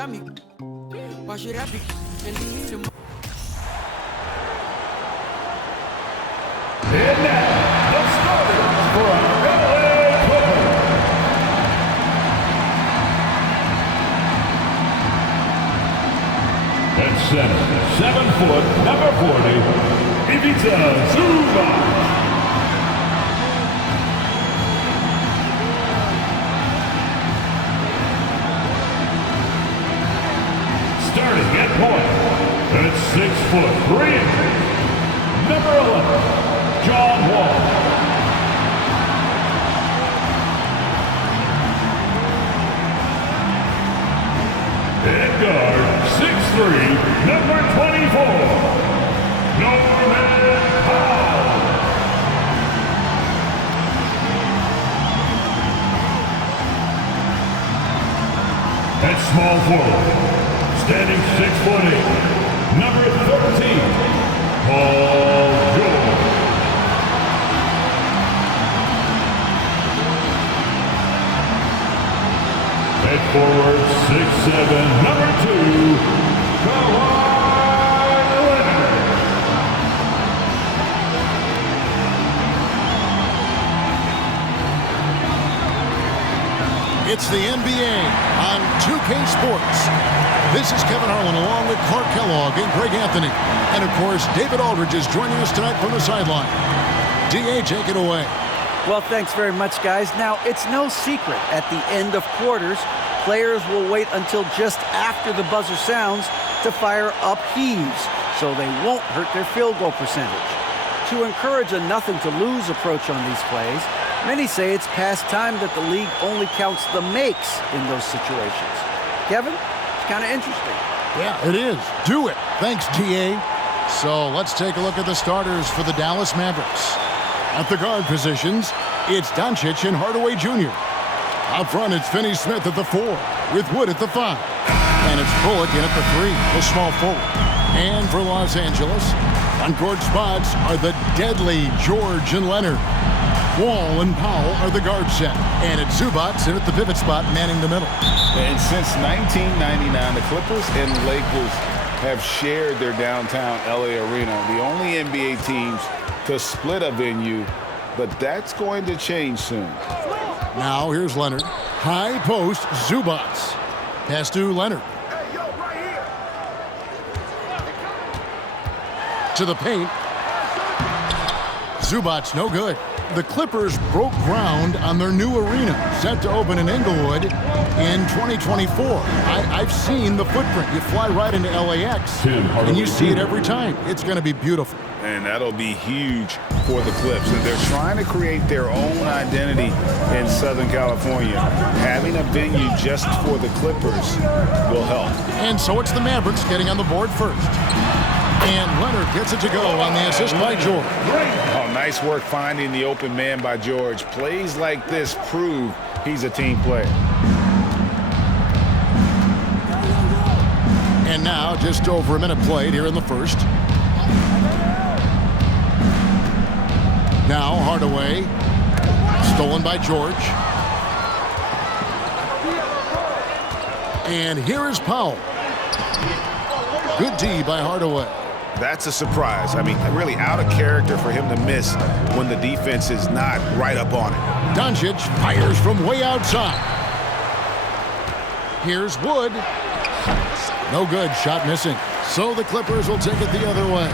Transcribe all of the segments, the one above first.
got me. Why should I be? And now, the starters for LA Clippers. At center, 7 foot, number 40, Ivica Zubac. Starting at point, at 6 foot, 3 inches, number 11, John Wall. At guard, 6'3", number 24, Norman Powell. At small forward, standing 6'8", number 13, Paul George. At forward, 6'7", number 2, Kawhi Leonard. It's the NBA on 2K Sports. This is Kevin Harlan along with Clark Kellogg and Greg Anthony. And of course, David Aldridge is joining us tonight from the sideline. DA, take it away. Well, thanks very much, guys. Now, it's no secret at the end of quarters, players will wait until just after the buzzer sounds to fire up heaves, so they won't hurt their field goal percentage. To encourage a nothing-to-lose approach on these plays, many say it's past time that the league only counts the makes in those situations. Kevin, it's kind of interesting. Yeah, it is. Do it. Thanks, TA. So let's take a look at the starters for the Dallas Mavericks. At the guard positions, it's Doncic and Hardaway Jr. Up front, it's Finney-Smith at the 4, with Wood at the 5. And it's Bullock in at the 3, the small forward. And for Los Angeles, on court spots are the deadly George and Leonard. Wall and Powell are the guard set. And it's Zubac in at the pivot spot, manning the middle. And since 1999, the Clippers and Lakers have shared their downtown LA arena, the only NBA teams to split a venue, but that's going to change soon. Now here's Leonard. High post, Zubac. Pass to Leonard. To the paint. Zubac, no good. The Clippers broke ground on their new arena, set to open in Inglewood in 2024. I've seen the footprint. You fly right into LAX, and you see it every time. It's going to be beautiful. And that'll be huge for the Clips. And they're trying to create their own identity in Southern California. Having a venue just for the Clippers will help. And so it's the Mavericks getting on the board first. And Leonard gets it to go on the assist by George. Oh, nice work finding the open man by George. Plays like this prove he's a team player. And now just over a minute played here in the first. Now Hardaway, stolen by George. And here is Powell. Good D by Hardaway. That's a surprise. I mean, really out of character for him to miss when the defense is not right up on it. Doncic fires from way outside. Here's Wood. No good, shot missing. So the Clippers will take it the other way.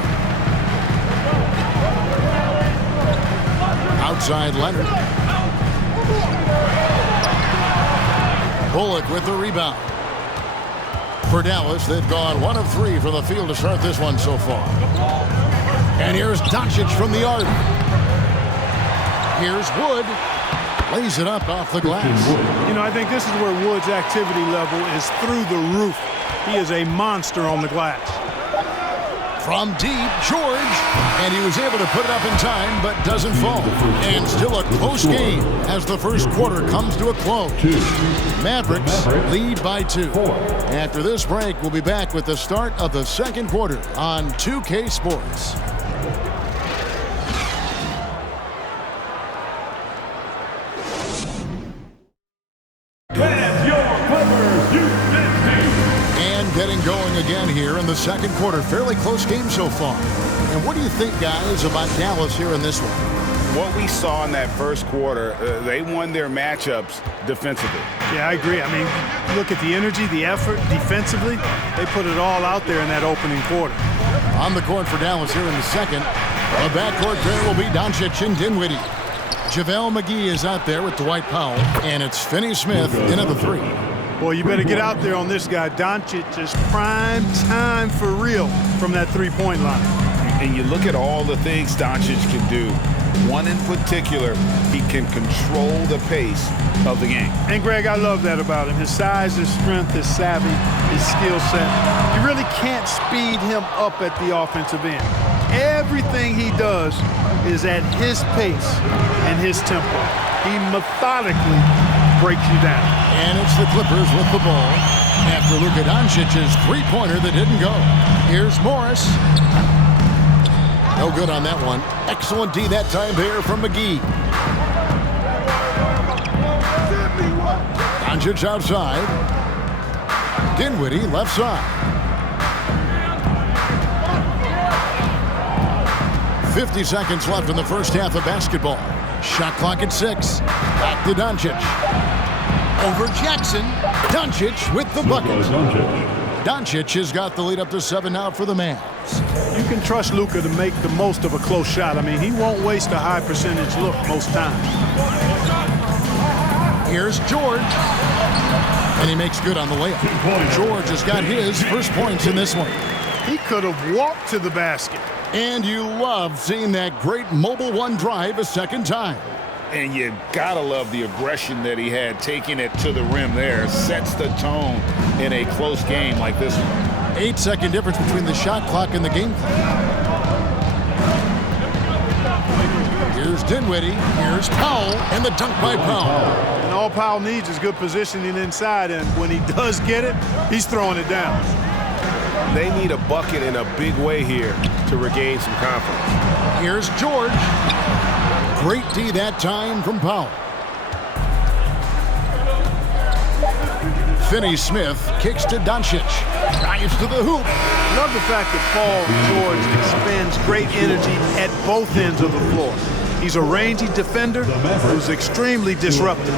Outside Leonard. Bullock with the rebound. For Dallas, they've gone 1 of 3 from the field to start this one so far. And here's Doncic from the arc. Here's Wood. Lays it up off the glass. You know, I think this is where Wood's activity level is through the roof. He is a monster on the glass. From deep, George. And he was able to put it up in time, but doesn't fall. And still a close game as the first quarter comes to a close. Mavericks lead by 2. After this break, we'll be back with the start of the second quarter on 2K Sports. And your Clippers Houston team. getting going again here in the second quarter. Fairly close game so far. And what do you think, guys, about Dallas here in this one? What we saw in that first quarter, they won their matchups defensively. Yeah, I agree. I mean, look at the energy, the effort defensively. They put it all out there in that opening quarter. On the court for Dallas here in the second, the backcourt pair will be Doncic and Dinwiddie. JaVale McGee is out there with Dwight Powell, and it's Finney Smith in at the three. Boy, you better get out there on this guy. Doncic is prime time for real from that three-point line. And you look at all the things Doncic can do. One in particular, he can control the pace of the game. And, Greg, I love that about him. His size, his strength, his savvy, his skill set. You really can't speed him up at the offensive end. Everything he does is at his pace and his tempo. He methodically breaks you down. And it's the Clippers with the ball after Luka Doncic's three-pointer that didn't go. Here's Morris. No good on that one. Excellent D that time there from McGee. Doncic outside. Dinwiddie left side. 50 seconds left in the first half of basketball. Shot clock at 6. Back to Doncic. Over Jackson. Doncic with the bucket. Doncic has got the lead up to 7 now for the Mavs. You can trust Luka to make the most of a close shot. I mean, he won't waste a high percentage look most times. Here's George. And he makes good on the layup. George has got his first points in this one. He could have walked to the basket. And you love seeing that great mobile one drive a second time. And you gotta love the aggression that he had taking it to the rim there. Sets the tone in a close game like this one. 8-second difference between the shot clock and the game clock. Here's Dinwiddie. Here's Powell. And the dunk by Powell. And all Powell needs is good positioning inside. And when he does get it, he's throwing it down. They need a bucket in a big way here to regain some confidence. Here's George. Great D that time from Powell. Finney Smith kicks to Doncic. Drives to the hoop. Love the fact that Paul George expends great energy at both ends of the floor. He's a rangy defender who's extremely disruptive.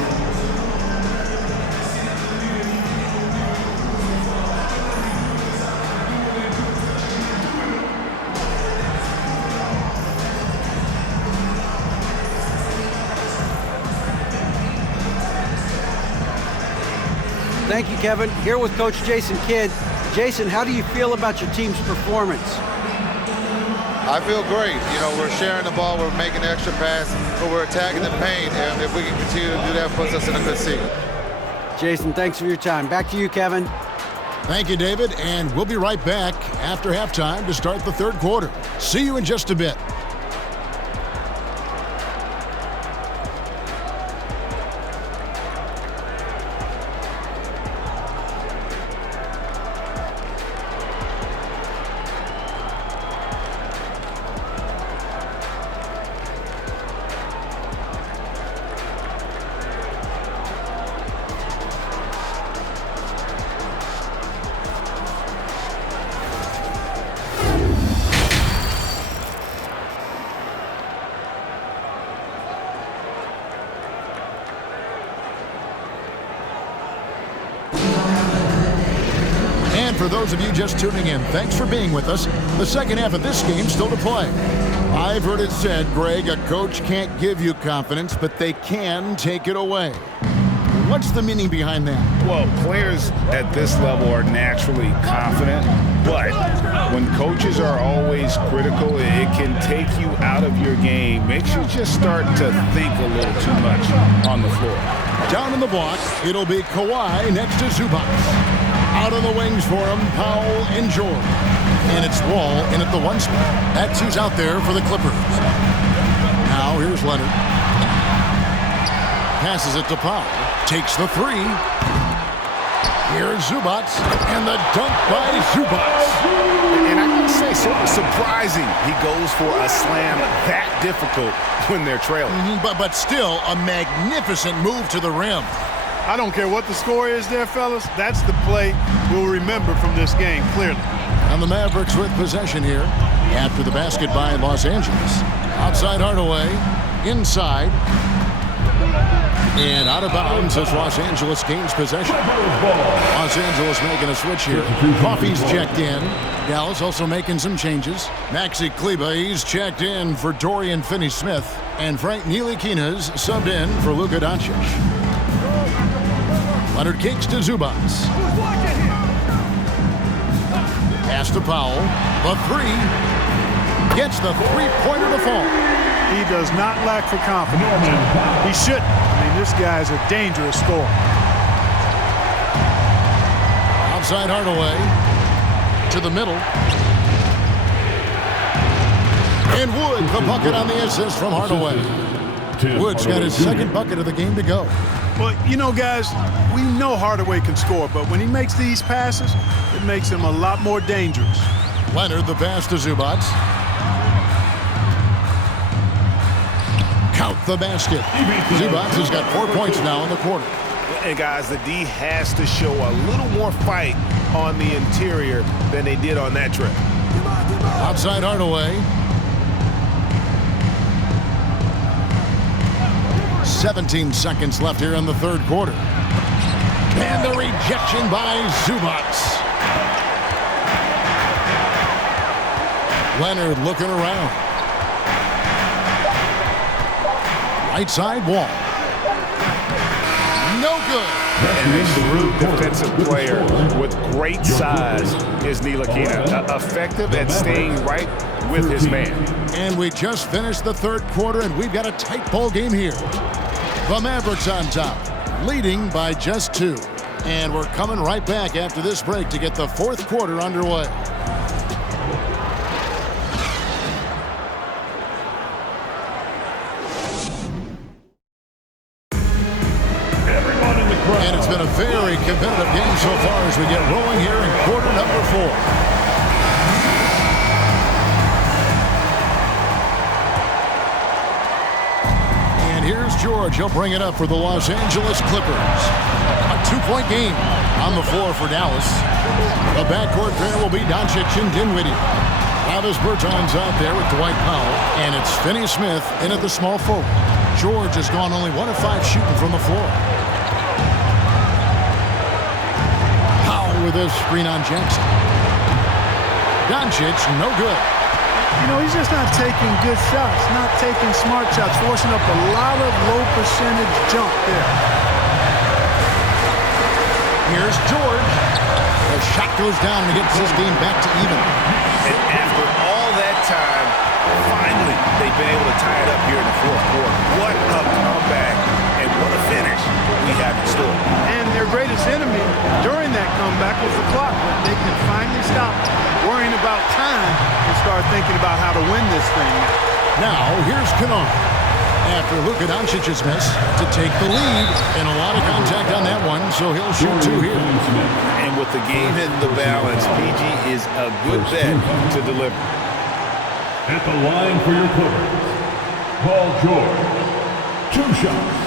Thank you, Kevin. Here with Coach Jason Kidd. Jason, how do you feel about your team's performance? I feel great. You know, we're sharing the ball, we're making the extra pass, but we're attacking the paint, and if we can continue to do that, puts us in a good seat. Jason, thanks for your time. Back to you, Kevin. Thank you, David, and we'll be right back after halftime to start the third quarter. See you in just a bit. For those of you just tuning in, thanks for being with us. The second half of this game still to play. I've heard it said, Greg, a coach can't give you confidence, but they can take it away. What's the meaning behind that? Well, players at this level are naturally confident, but when coaches are always critical, it can take you out of your game. Makes you just start to think a little too much on the floor. Down in the block, it'll be Kawhi next to Zubac. Out on the wings for him, Powell and George. And it's Wall in at the one spot. That's who's out there for the Clippers. Now here's Leonard. Passes it to Powell. Takes the three. Here's Zubac. And the dunk by Zubac. And I gotta say, sort of surprising he goes for a slam that difficult when they're trailing. But still a magnificent move to the rim. I don't care what the score is there, fellas. That's the play we'll remember from this game, clearly. And the Mavericks with possession here after the basket by Los Angeles. Outside Hardaway, inside, and out of bounds as Los Angeles gains possession. Los Angeles making a switch here. Coffey's checked in. Dallas also making some changes. Maxi Kleber, he's checked in for Dorian Finney-Smith. And Frank Ntilikina's subbed in for Luka Doncic. Leonard kicks to Zubac. Pass to Powell. The three. Gets the three-pointer to fall. He does not lack for confidence. He shouldn't. I mean, this guy's a dangerous scorer. Outside Hardaway. To the middle. And Wood, the bucket on the assist from Hardaway. Wood's got his second bucket of the game to go. Well, you know, guys, we know Hardaway can score, but when he makes these passes, it makes him a lot more dangerous. Leonard, the pass to Zubac. Count the basket. Zubac has got 4 points now in the quarter. And, guys, the D has to show a little more fight on the interior than they did on that trip. Outside Hardaway. 17 seconds left here in the third quarter. And the rejection by Zubac. Leonard looking around. Right side wall. No good. And a shrewd defensive player with great size is Ntilikina. Effective at staying right with his man. And we just finished the third quarter, and we've got a tight ball game here. The Mavericks on top, leading by just 2. And we're coming right back after this break to get the fourth quarter underway. And it's been a very competitive game so far as we get rolling here in quarter number 4. Here's George. He'll bring it up for the Los Angeles Clippers. A 2-point game on the floor for Dallas. The backcourt pair will be Doncic and Dinwiddie. Travis Bertans out there with Dwight Powell. And it's Finney-Smith in at the small forward. George has gone only 1 of 5 shooting from the floor. Powell with a screen on Jackson. Doncic, no good. You know, he's just not taking good shots, not taking smart shots, forcing up a lot of low percentage jump there. Here's George. The shot goes down and he gets this game back to even. And after all that time, finally, they've been able to tie it up here in the fourth quarter. What a comeback and what a finish we have in store. And their greatest enemy during that comeback was the clock. But they can finally stop worrying about time and start thinking about how to win this thing. Now, here's Kennard. After Luka Doncic's miss to take the lead. And a lot of contact on that one, so he'll shoot 2 here. And with the game in the balance, PG is a good bet to deliver. At the line for your Clippers, Paul George. 2 shots.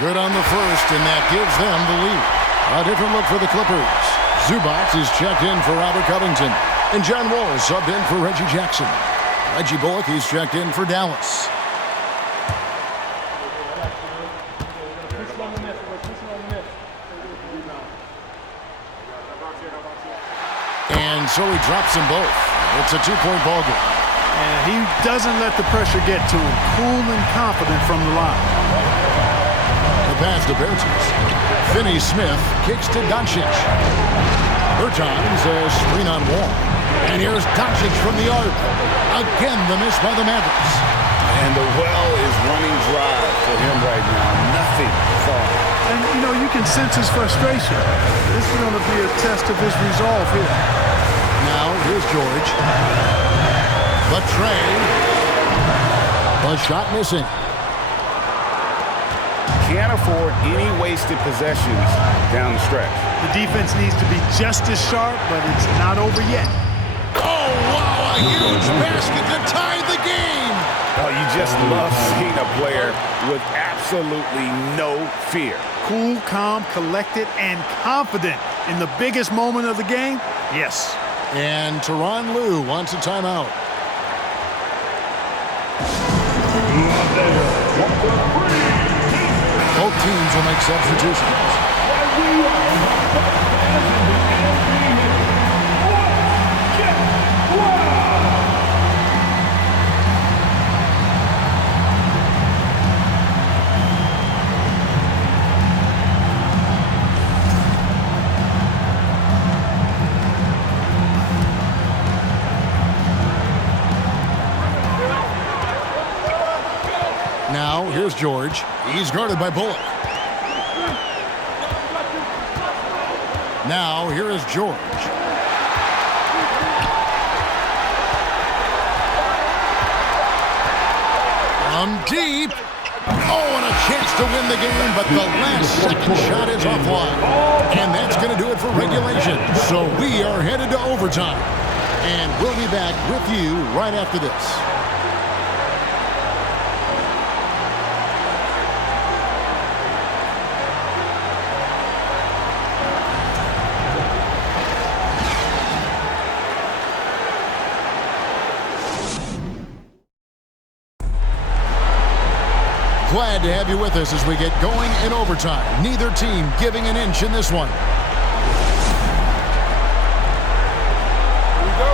Good on the first, and that gives them the lead. A different look for the Clippers. Zubac is checked in for Robert Covington. And John Wall is subbed in for Reggie Jackson. Reggie Bullock, he's checked in for Dallas. And so he drops them both. It's a 2-point ball game. And he doesn't let the pressure get to him. Cool and confident from the line. The pass to Bertans. Finney-Smith kicks to Doncic. Bertans a screen on Wall. And here's Doncic from the arc. Again, the miss by the Mavericks. And the well is running dry for him right now. Nothing falling. And, you know, you can sense his frustration. This is going to be a test of his resolve here. Now, here's George. The tray. The shot missing. can't afford any wasted possessions down the stretch. The defense needs to be just as sharp, but it's not over yet. Oh, wow, a huge basket to tie the game. Oh, you just love seeing a player with absolutely no fear. Cool, calm, collected, and confident in the biggest moment of the game? Yes. And Tyronn Lue wants a timeout. Both teams will make substitutions. Now, here's George. He's guarded by Bullock. Now, here is George. From deep. Oh, and a chance to win the game, but the last second shot is offline. And that's going to do it for regulation. So we are headed to overtime. And we'll be back with you right after this. Glad to have you with us as we get going in overtime. Neither team giving an inch in this one. Here we go.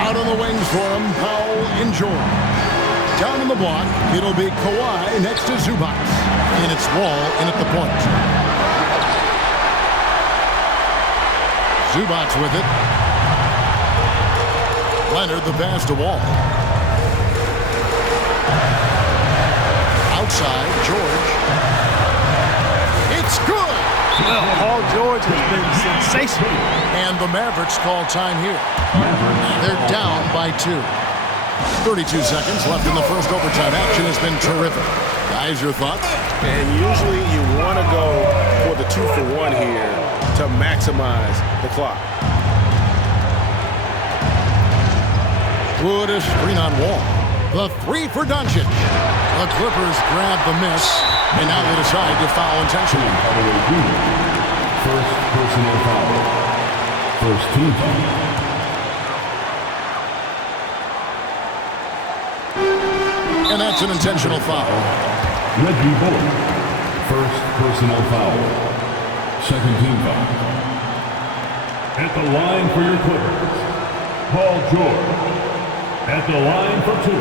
Out on the wings for him, Powell and Jordan. Down on the block, it'll be Kawhi next to Zubac. And it's Wall in at the point. Zubac with it. Leonard the pass to Wall. Outside, George. It's good! Well, Paul George has been sensational. And the Mavericks call time here. They're down by 2. 32 seconds left in the first overtime. Action has been terrific. Guys, your thoughts? And usually you want to go for the 2-for-1 here to maximize the clock. Wood a screen on Wall. The 3 for Doncic. The Clippers grab the miss, and now they decide to foul intentionally. First personal foul. First team foul. And that's an intentional foul. Reggie Bullock. First personal foul. Second team foul. At the line for your Clippers, Paul George. At the line for 2.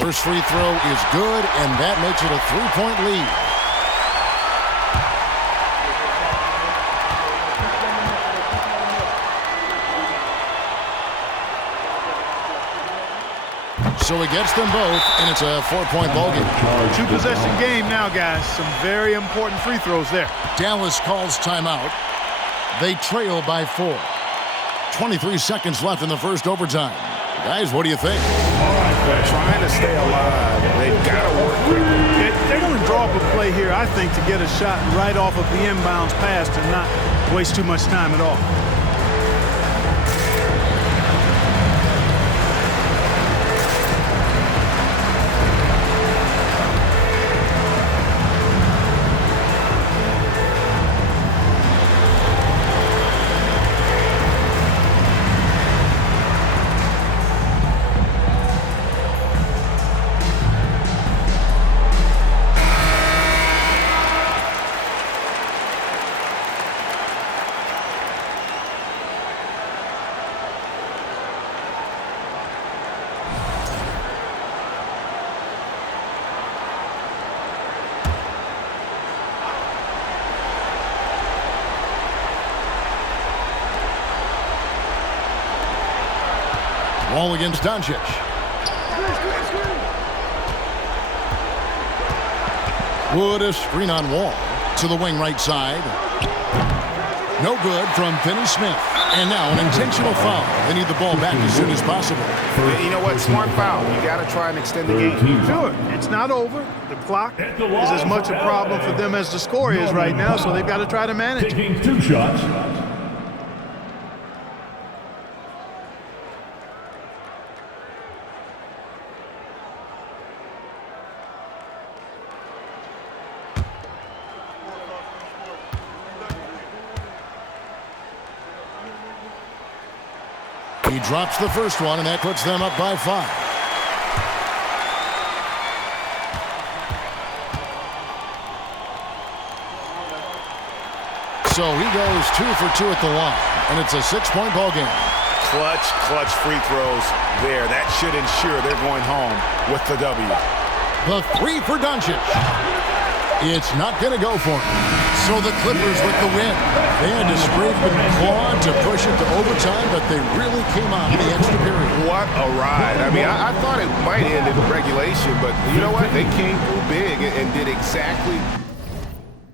First free throw is good, and that makes it a 3-point lead. So he gets them both, and it's a 4-point ball game. 2-possession game now, guys. Some very important free throws there. Dallas calls timeout. They trail by 4. 23 seconds left in the first overtime. Guys, what do you think? They're trying to stay alive. They've got to work quickly. They're going to draw up a play here, I think, to get a shot right off of the inbounds pass and not waste too much time at all. Wall against Doncic. Wood a screen on Wall to the wing right side. No good from Finney Smith. And now an intentional foul. They need the ball back as soon as possible. You know what? Smart foul. You got to try and extend the game. Sure, it's not over. The clock is as much a problem for them as the score is right now, so they've got to try to manage it. Taking 2 shots. He drops the first one, and that puts them up by 5. So he goes 2 for 2 at the line, and it's a 6-point ball game. Clutch free throws there. That should ensure they're going home with the W. The 3 for Doncic. It's not going to go for him. So the Clippers with the win. They had to scrape and claw to push it to overtime, but they really came out in the extra period. What a ride. I mean, I thought it might end in regulation, but you know what? They came through big and did exactly